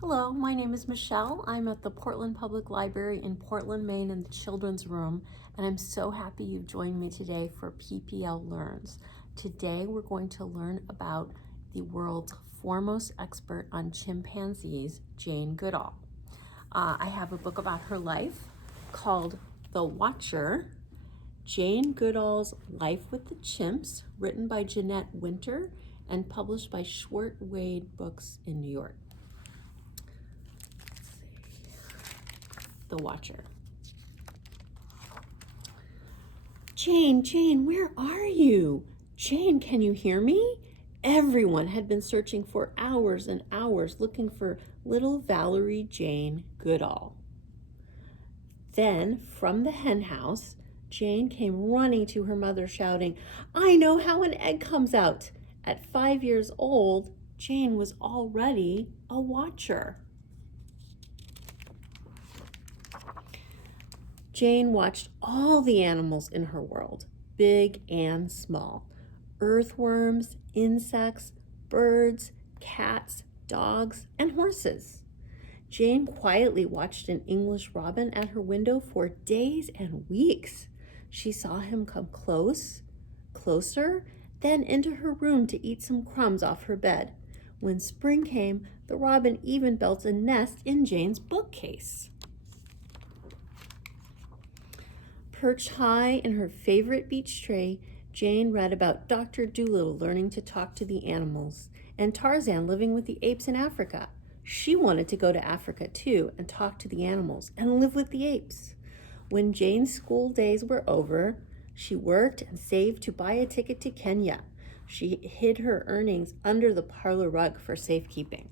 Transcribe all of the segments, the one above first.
Hello, my name is Michelle. I'm at the Portland Public Library in Portland, Maine in the Children's Room, and I'm so happy you've joined me today for PPL Learns. Today we're going to learn about the world's foremost expert on chimpanzees, Jane Goodall. I have a book about her life called The Watcher, Jane Goodall's Life with the Chimps, written by Jeanette Winter and published by Schwartz Wade Books in New York. The Watcher. Jane, where are you? Jane, can you hear me? Everyone had been searching for hours and hours looking for little Valerie Jane Goodall. Then, from the hen house, Jane came running to her mother shouting, "I know how an egg comes out." At 5 years old, Jane was already a watcher. Jane watched all the animals in her world, big and small. Earthworms, insects, birds, cats, dogs, and horses. Jane quietly watched an English robin at her window for days and weeks. She saw him come closer, then into her room to eat some crumbs off her bed. When spring came, the robin even built a nest in Jane's bookcase. Perched high in her favorite beech tree, Jane read about Dr. Dolittle learning to talk to the animals and Tarzan living with the apes in Africa. She wanted to go to Africa too and talk to the animals and live with the apes. When Jane's school days were over, she worked and saved to buy a ticket to Kenya. She hid her earnings under the parlor rug for safekeeping.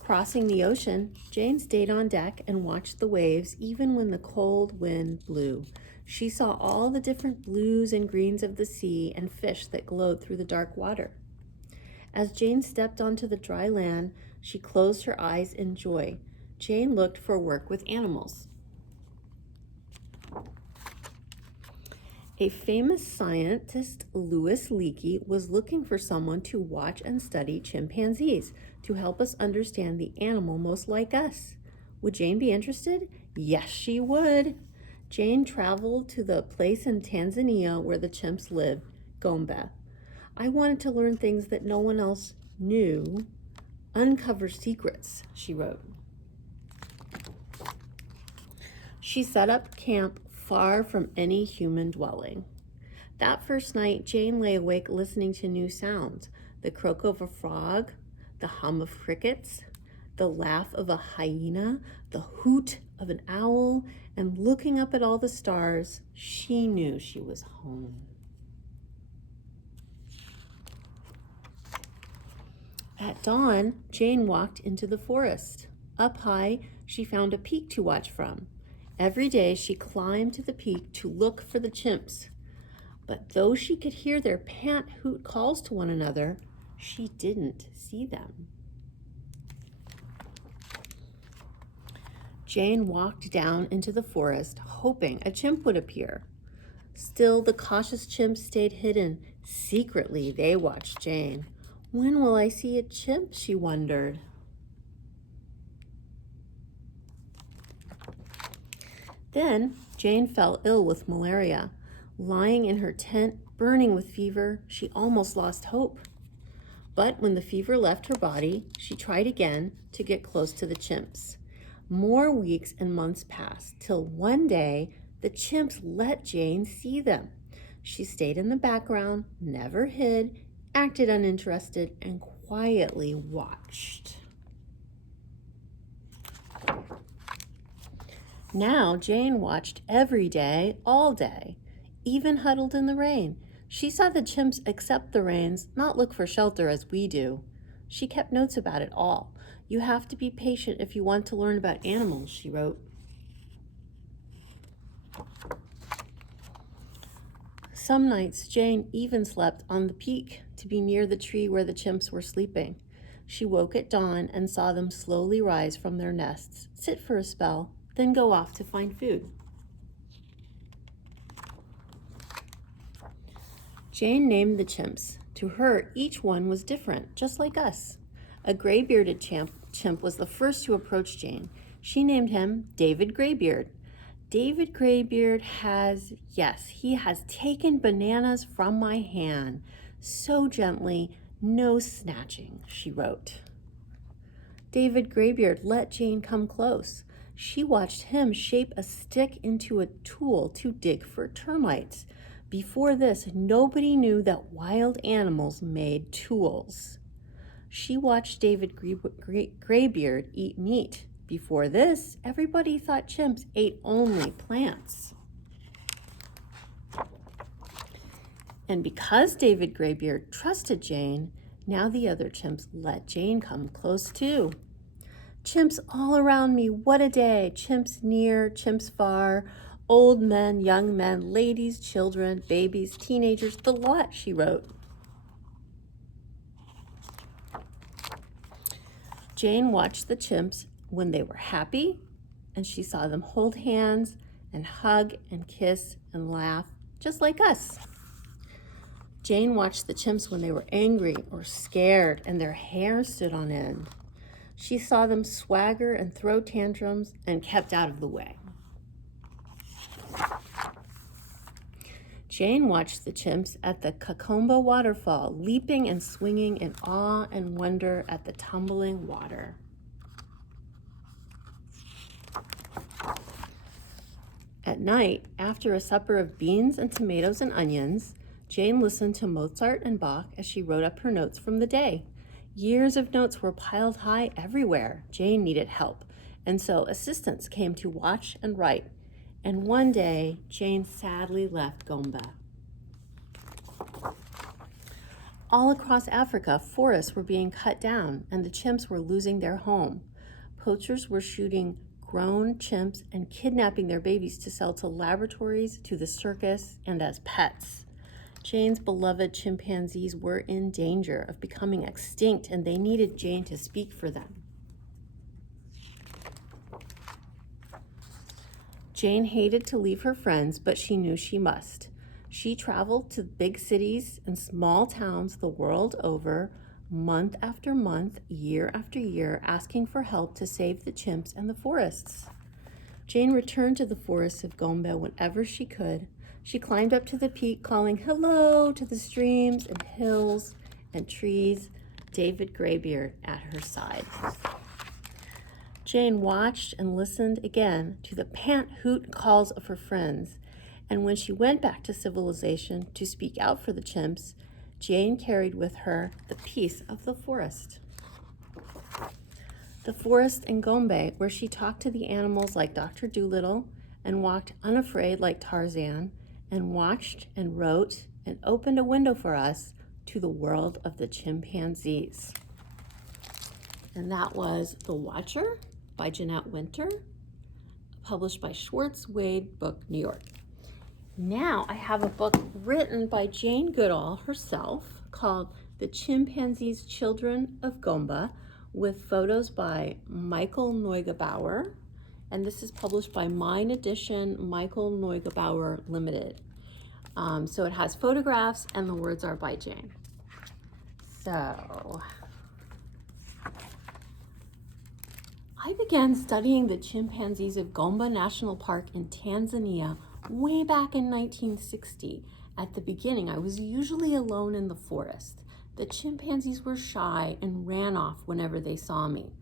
Crossing the ocean, Jane stayed on deck and watched the waves even when the cold wind blew. She saw all the different blues and greens of the sea and fish that glowed through the dark water. As Jane stepped onto the dry land, she closed her eyes in joy. Jane looked for work with animals. A famous scientist, Louis Leakey, was looking for someone to watch and study chimpanzees to help us understand the animal most like us. Would Jane be interested? Yes, she would. Jane traveled to the place in Tanzania where the chimps live, Gombe. "I wanted to learn things that no one else knew, uncover secrets," she wrote. She set up camp far from any human dwelling. That first night, Jane lay awake listening to new sounds: the croak of a frog, the hum of crickets, the laugh of a hyena, the hoot of an owl, and looking up at all the stars, she knew she was home. At dawn, Jane walked into the forest. Up high, she found a peak to watch from. Every day, she climbed to the peak to look for the chimps. But though she could hear their pant-hoot calls to one another, she didn't see them. Jane walked down into the forest, hoping a chimp would appear. Still, the cautious chimps stayed hidden. Secretly, they watched Jane. "When will I see a chimp?" she wondered. Then, Jane fell ill with malaria. Lying in her tent, burning with fever, she almost lost hope. But when the fever left her body, she tried again to get close to the chimps. More weeks and months passed, till one day, the chimps let Jane see them. She stayed in the background, never hid, acted uninterested, and quietly watched. Now Jane watched every day, all day, even huddled in the rain. She saw the chimps accept the rains, not look for shelter as we do. She kept notes about it all. "You have to be patient if you want to learn about animals," she wrote. Some nights, Jane even slept on the peak to be near the tree where the chimps were sleeping. She woke at dawn and saw them slowly rise from their nests, sit for a spell, then go off to find food. Jane named the chimps To her, each one was different, just like us. A gray-bearded chimp was the first to approach Jane. She named him David Graybeard. David Graybeard he has taken bananas from my hand. So gently, no snatching, she wrote. David Graybeard let Jane come close. She watched him shape a stick into a tool to dig for termites. Before this, nobody knew that wild animals made tools. She watched David Graybeard eat meat. Before this, everybody thought chimps ate only plants. And because David Graybeard trusted Jane, now the other chimps let Jane come close too. Chimps all around me, what a day. Chimps near, chimps far, old men, young men, ladies, children, babies, teenagers, the lot, she wrote. Jane watched the chimps when they were happy, and she saw them hold hands and hug and kiss and laugh, just like us. Jane watched the chimps when they were angry or scared and their hair stood on end. She saw them swagger and throw tantrums and kept out of the way. Jane watched the chimps at the Cacomba waterfall, leaping and swinging in awe and wonder at the tumbling water. At night, after a supper of beans and tomatoes and onions, Jane listened to Mozart and Bach as she wrote up her notes from the day. Years of notes were piled high everywhere. Jane needed help, and so assistants came to watch and write. And one day, Jane sadly left Gombe. All across Africa, forests were being cut down, and the chimps were losing their home. Poachers were shooting grown chimps and kidnapping their babies to sell to laboratories, to the circus, and as pets. Jane's beloved chimpanzees were in danger of becoming extinct, and they needed Jane to speak for them. Jane hated to leave her friends, but she knew she must. She traveled to big cities and small towns the world over, month after month, year after year, asking for help to save the chimps and the forests. Jane returned to the forests of Gombe whenever she could. She climbed up to the peak, calling hello to the streams and hills and trees, David Graybeard at her side. Jane watched and listened again to the pant-hoot calls of her friends, and when she went back to civilization to speak out for the chimps, Jane carried with her the peace of the forest. The forest in Gombe, where she talked to the animals like Dr. Dolittle and walked unafraid like Tarzan, and watched and wrote and opened a window for us to the world of the chimpanzees. And that was The Watcher by Jeanette Winter, published by Schwartz Wade Book, New York. Now I have a book written by Jane Goodall herself called The Chimpanzees Children of Gombe, with photos by Michael Neugebauer, and this is published by Mine Edition, Michael Neugebauer Limited. So it has photographs and the words are by Jane. So I began studying the chimpanzees of Gombe National Park in Tanzania way back in 1960. At the beginning, I was usually alone in the forest. The chimpanzees were shy and ran off whenever they saw me.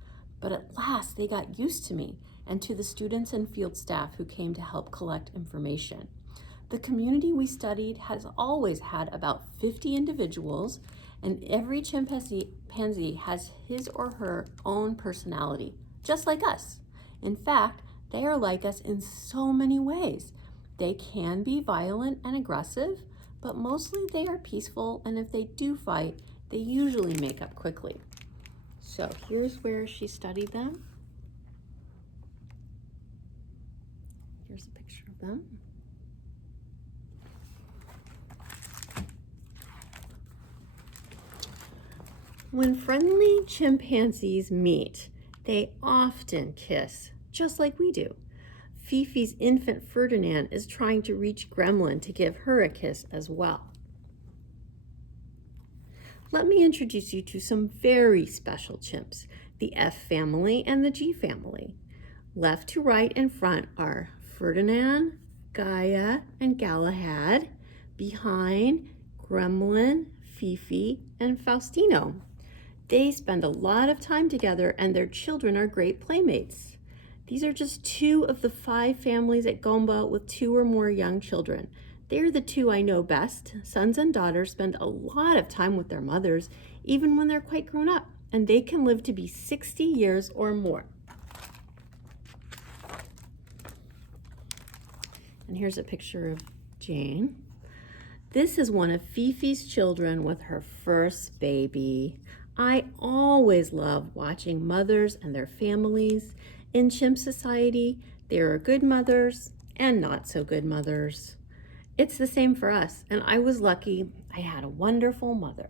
But at last, they got used to me and to the students and field staff who came to help collect information. The community we studied has always had about 50 individuals, and every chimpanzee has his or her own personality, just like us. In fact, they are like us in so many ways. They can be violent and aggressive, but mostly they are peaceful, and if they do fight, they usually make up quickly. So here's where she studied them. Here's a picture of them. When friendly chimpanzees meet, they often kiss, just like we do. Fifi's infant Ferdinand is trying to reach Gremlin to give her a kiss as well. let me introduce you to some very special chimps, the F family and the G family. Left to right in front are Ferdinand, Gaia, and Galahad. Behind, Gremlin, Fifi, and Faustino. They spend a lot of time together and their children are great playmates. These are just 2 of the 5 families at Gomba with 2 or more young children. They're the 2 I know best. Sons and daughters spend a lot of time with their mothers, even when they're quite grown up, and they can live to be 60 years or more. And here's a picture of Jane. This is one of Fifi's children with her first baby. I always love watching mothers and their families. In chimp society, there are good mothers and not so good mothers. It's the same for us, and I was lucky. I had a wonderful mother.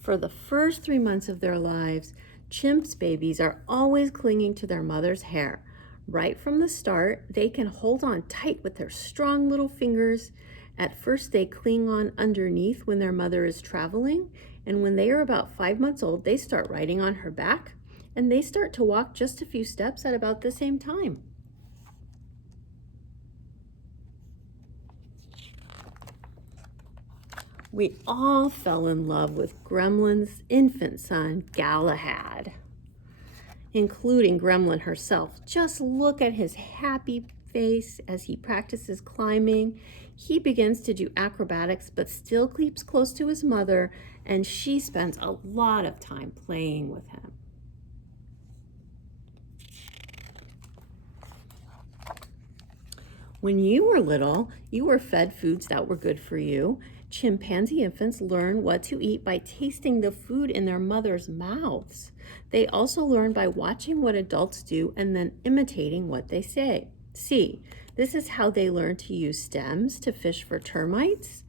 For the first 3 months of their lives, chimps' babies are always clinging to their mother's hair. Right from the start, they can hold on tight with their strong little fingers. At first, they cling on underneath when their mother is traveling, and when they are about 5 months old, they start riding on her back, and they start to walk just a few steps at about the same time. We all fell in love with Gremlin's infant son, Galahad, including Gremlin herself. Just look at his happy face as he practices climbing. He begins to do acrobatics, but still keeps close to his mother, and she spends a lot of time playing with him. When you were little, you were fed foods that were good for you. Chimpanzee infants learn what to eat by tasting the food in their mother's mouths. They also learn by watching what adults do and then imitating what they say. See, this is how they learn to use stems to fish for termites,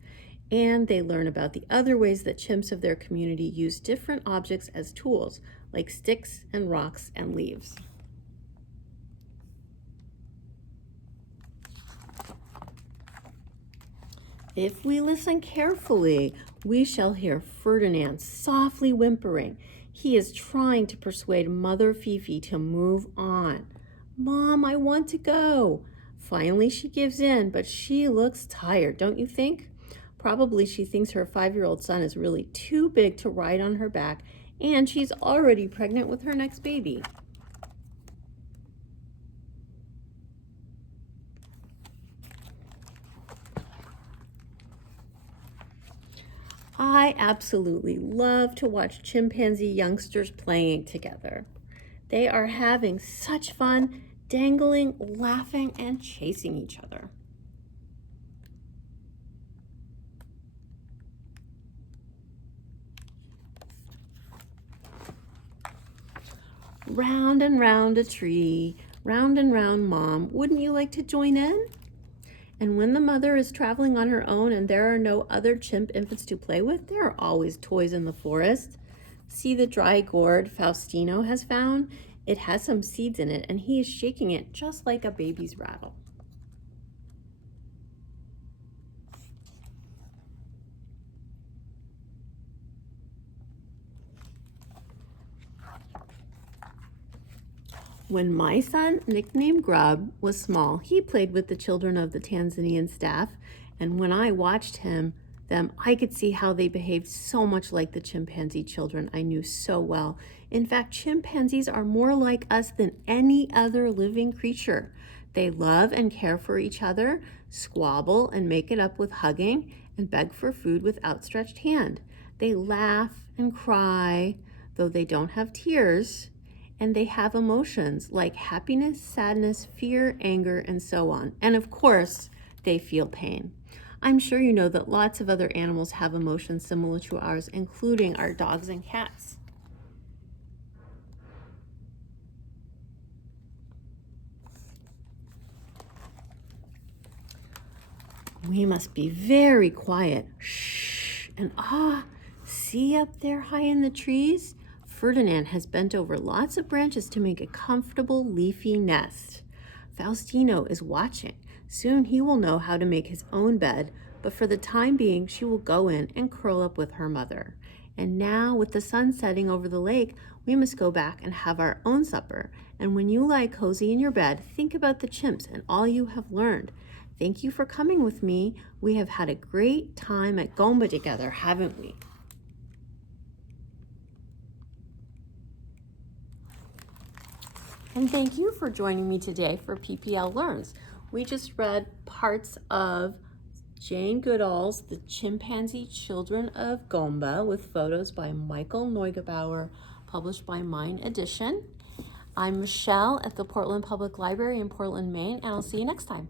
and they learn about the other ways that chimps of their community use different objects as tools, like sticks and rocks and leaves. If we listen carefully, we shall hear Ferdinand softly whimpering. He is trying to persuade Mother Fifi to move on. Mom, I want to go. Finally, she gives in, but she looks tired, don't you think? Probably she thinks her 5-year-old son is really too big to ride on her back, and she's already pregnant with her next baby. I absolutely love to watch chimpanzee youngsters playing together. They are having such fun, dangling, laughing, and chasing each other. Round and round a tree, round and round, Mom. Wouldn't you like to join in? And when the mother is traveling on her own and there are no other chimp infants to play with, there are always toys in the forest. See the dry gourd Faustino has found? It has some seeds in it, and he is shaking it just like a baby's rattle. When my son, nicknamed Grub, was small, he played with the children of the Tanzanian staff, and when I watched them, I could see how they behaved so much like the chimpanzee children I knew so well. In fact, chimpanzees are more like us than any other living creature. They love and care for each other, squabble and make it up with hugging, and beg for food with outstretched hand. They laugh and cry, though they don't have tears. And they have emotions like happiness, sadness, fear, anger, and so on. And of course, they feel pain. I'm sure you know that lots of other animals have emotions similar to ours, including our dogs and cats. We must be very quiet. Shh. And see up there high in the trees? Ferdinand has bent over lots of branches to make a comfortable leafy nest. Faustino is watching. Soon he will know how to make his own bed, but for the time being, she will go in and curl up with her mother. And now, with the sun setting over the lake, we must go back and have our own supper. And when you lie cozy in your bed, think about the chimps and all you have learned. Thank you for coming with me. We have had a great time at Gomba together, haven't we? And thank you for joining me today for PPL Learns. We just read parts of Jane Goodall's The Chimpanzee Children of Gomba with photos by Michael Neugebauer, published by Mine Edition. I'm Michelle at the Portland Public Library in Portland, Maine, and I'll see you next time.